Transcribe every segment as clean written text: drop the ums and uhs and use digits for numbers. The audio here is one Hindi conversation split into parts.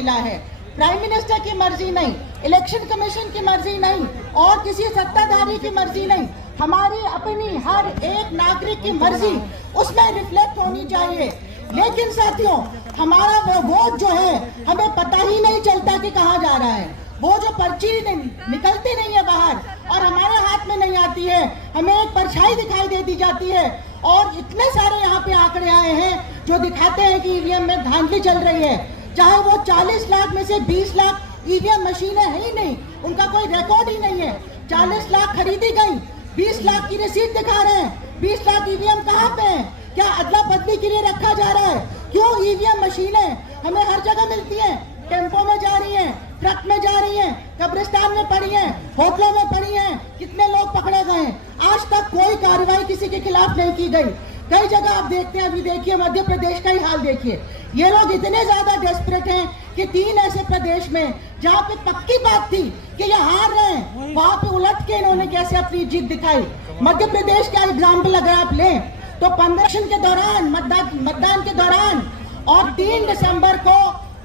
मिला है। प्राइम मिनिस्टर की मर्जी नहीं, इलेक्शन कमीशन की मर्जी नहीं और किसी सत्ताधारी की मर्जी नहीं, हमारी अपनी हर एक नागरिक की मर्जी उसमें रिफ्लेक्ट होनी चाहिए। लेकिन साथियों, हमारा वो वोट जो है हमें पता ही नहीं चलता कि कहाँ जा रहा है। वो जो पर्ची निकलती नहीं है बाहर और हमारे हाथ में नहीं आती है, हमें एक परछाई दिखाई दे दी जाती है। और इतने सारे यहाँ पे आंकड़े आए हैं जो दिखाते हैं कि ईवीएम में धांधली चल रही है। चाहे वो 40 लाख में से 20 लाख ईवीएम मशीनें है ही नहीं, उनका कोई रिकॉर्ड ही नहीं है। 40 लाख खरीदी गई, 20 लाख की रसीद दिखा रहे हैं, 20 लाख ईवीएम कहाँ पे है? क्या अदला बदली के लिए रखा जा रहा है? क्यों ईवीएम मशीनें हमें हर जगह मिलती हैं? टेम्पो में जा रही हैं, ट्रक में जा रही हैं, कब्रिस्तान में पड़ी हैं, होटलों में पड़ी हैं, कितने लोग पकड़े गए? आज तक कोई कार्रवाई किसी के खिलाफ नहीं की गई। कई जगह आप देखते हैं, अभी देखिए मध्य प्रदेश का ही हाल देखिए। ये लोग इतने ज्यादा डेस्परेट हैं कि 3 ऐसे प्रदेश में जहाँ पे पक्की बात थी कि ये हार रहे हैं, वहां पे उलट के इन्होंने कैसे अपनी जीत दिखाई। मध्य प्रदेश का एग्जाम्पल अगर आप लें तो 15 के दौरान मतदान के दौरान और 3 दिसंबर को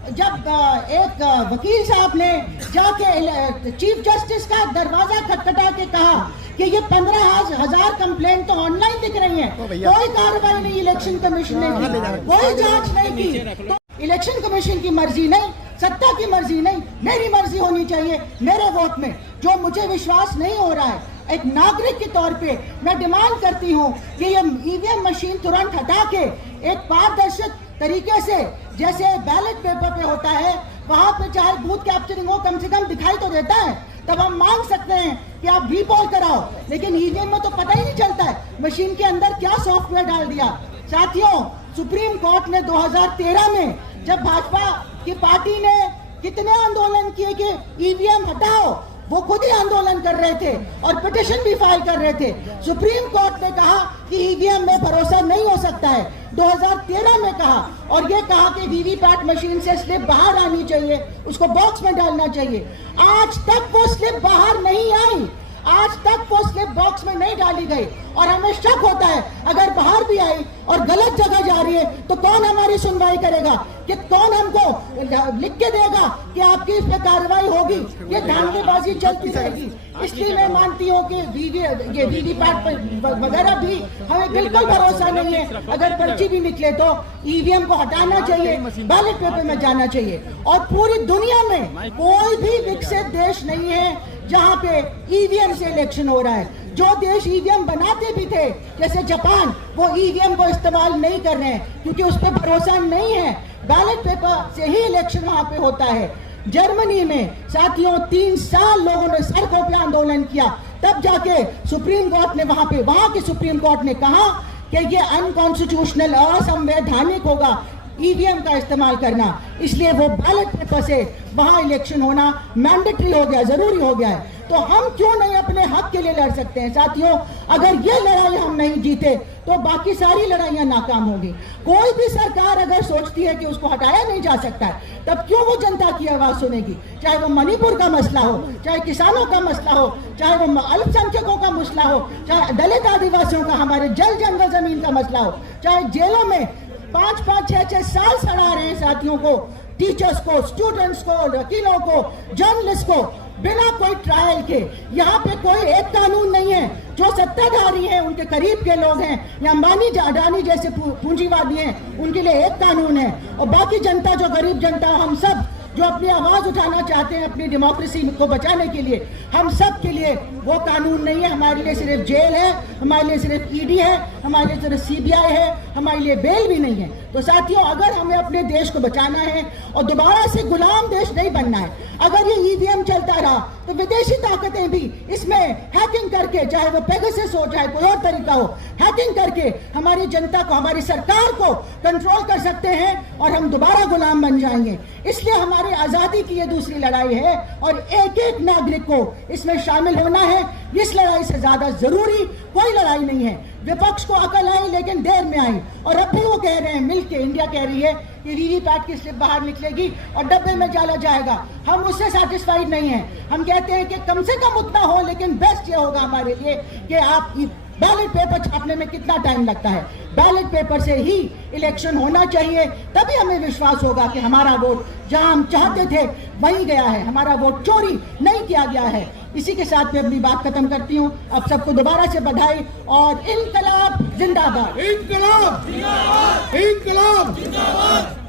जब एक वकील साहब ने जाके चीफ जस्टिस का दरवाजा खटखटा के कहा कि ये 15,000 कंप्लेंट तो ऑनलाइन दिख रही हैं, कोई कार्रवाई नहीं इलेक्शन कमीशन ने की, कोई जांच नहीं की। तो इलेक्शन कमीशन की मर्जी नहीं, सत्ता की मर्जी नहीं, मेरी मर्जी होनी चाहिए। मेरे वोट में जो मुझे विश्वास नहीं हो रहा है, एक नागरिक के तौर पे मैं डिमांड करती हूँ कि ये ईवीएम मशीन तुरंत हटा के एक पारदर्शक तरीके से, जैसे बैलेट पेपर पे होता है, वहां पे चाहे बूथ कैप्चरिंग हो, कम से कम दिखाई तो देता है, तब हम मांग सकते हैं कि आप रीपोल कराओ। लेकिन ईवीएम में तो पता ही नहीं चलता है मशीन के अंदर क्या सॉफ्टवेयर डाल दिया। साथियों, सुप्रीम कोर्ट ने 2013 में जब भाजपा की पार्टी ने कितने आंदोलन किए कि ईवीएम हटाओ, वो खुद ही आंदोलन कर रहे थे और पिटिशन भी फाइल कर रहे थे। सुप्रीम कोर्ट ने कहा कि ईवीएम में भरोसा नहीं हो सकता है, 2013 में कहा, और ये कहा कि वीवीपैट मशीन से स्लिप बाहर आनी चाहिए, उसको बॉक्स में डालना चाहिए। आज तक वो स्लिप बाहर नहीं आई, आज तक वो स्लिप बॉक्स में नहीं डाली गई और हमें शक होता है अगर बाहर भी आई और गलत जगह जा रही है तो कौन हमारी सुनवाई करेगा? कि कौन हमको लिख के देगा कि आपकी इस पे कार्रवाई होगी? ये धांधलीबाजी चलती रहेगी। इसलिए मैं मानती हूँ कि वीवीपैट वगैरह भी हमें बिल्कुल भरोसा नहीं है। अगर पर्ची भी निकले तो ईवीएम को हटाना चाहिए, बैलेट पेपर में जाना चाहिए। और पूरी दुनिया में कोई भी विकसित देश नहीं है जहाँ पे ईवीएम से इलेक्शन हो रहा है। जो देश ईवीएम बनाते भी थे जैसे जापान, वो ईवीएम को इस्तेमाल नहीं कर रहे हैं क्योंकि उस पर भरोसा नहीं है। बैलेट पेपर से ही इलेक्शन वहां पे होता है। जर्मनी में साथियों 3 साल लोगों ने सड़कों पे आंदोलन किया, तब जाके सुप्रीम कोर्ट ने वहां की सुप्रीम कोर्ट ने कहा कि ये अनकॉन्स्टिट्यूशनल, असंवैधानिक होगा ईवीएम का इस्तेमाल करना। इसलिए वो बैलेट पेपर से वहां इलेक्शन होना मैंडेटरी हो गया, जरूरी हो गया है। तो हम क्यों नहीं अपने हक के लिए लड़ सकते हैं? साथियों, अगर ये लड़ाई हम नहीं जीते तो बाकी सारी लड़ाइयां नाकाम होगी। कोई भी सरकार अगर सोचती है कि उसको हटाया नहीं जा सकता है, तब क्यों वो जनता की आवाज सुनेगी? चाहे वो मणिपुर का मसला हो, चाहे किसानों का मसला हो, चाहे वो अल्पसंख्यकों का मसला हो, चाहे दलित आदिवासियों का, हमारे जल जंगल जमीन का मसला हो, चाहे जेलों में 5-5, 6-6 साल सड़ा रहे हैं साथियों को, टीचर्स को, स्टूडेंट्स को, वकीलों को, जर्नलिस्ट को, बिना कोई ट्रायल के। यहाँ पे कोई एक कानून नहीं है। जो सत्ताधारी हैं, उनके करीब के लोग हैं या अंबानी अडानी जैसे पूंजीवादी हैं, उनके लिए एक कानून है, और बाकी जनता, जो गरीब जनता, हम सब जो अपनी आवाज उठाना चाहते हैं अपनी डेमोक्रेसी को बचाने के लिए, हम सब के लिए वो कानून नहीं है। हमारे लिए सिर्फ जेल है, हमारे लिए सिर्फ ईडी है, हमारे लिए सिर्फ सीबीआई है, हमारे लिए बेल भी नहीं है। तो साथियों, अगर हमें अपने देश को बचाना है और दोबारा से गुलाम देश नहीं बनना है, अगर ये ईवीएम चलता रहा तो विदेशी ताकतें भी इसमें हैकिंग करके, चाहे वो पेगासस हो, चाहे कोई और तरीका हो, हैकिंग करके हमारी जनता को, हमारी सरकार को कंट्रोल कर सकते हैं और हम दोबारा गुलाम बन जाएंगे। इसलिए हमारी आजादी की ये दूसरी लड़ाई है और एक एक नागरिक को इसमें शामिल होना है। इस लड़ाई से ज्यादा जरूरी कोई लड़ाई नहीं है। विपक्ष को अकल आई लेकिन देर में आई, और अब भी वो कह रहे हैं, मिलके इंडिया कह रही है कि वीवीपैट की स्लिप बाहर निकलेगी और डब्बे में डाला जाएगा। हम उससे सेटिस्फाइड नहीं हैं। हम कहते हैं कि कम से कम उतना हो, लेकिन बेस्ट ये होगा हमारे लिए कि आप बैलेट पेपर छापने में कितना टाइम लगता है? बैलेट पेपर से ही इलेक्शन होना चाहिए, तभी हमें विश्वास होगा कि हमारा वोट जहां हम चाहते थे वहीं गया है, हमारा वोट चोरी नहीं किया गया है। इसी के साथ मैं अपनी बात खत्म करती हूं। अब सबको दोबारा से बधाई और इनकलाब जिंदाबाद। इनकलाब जिंदाबाद, इनकलाब जिंदाबाद।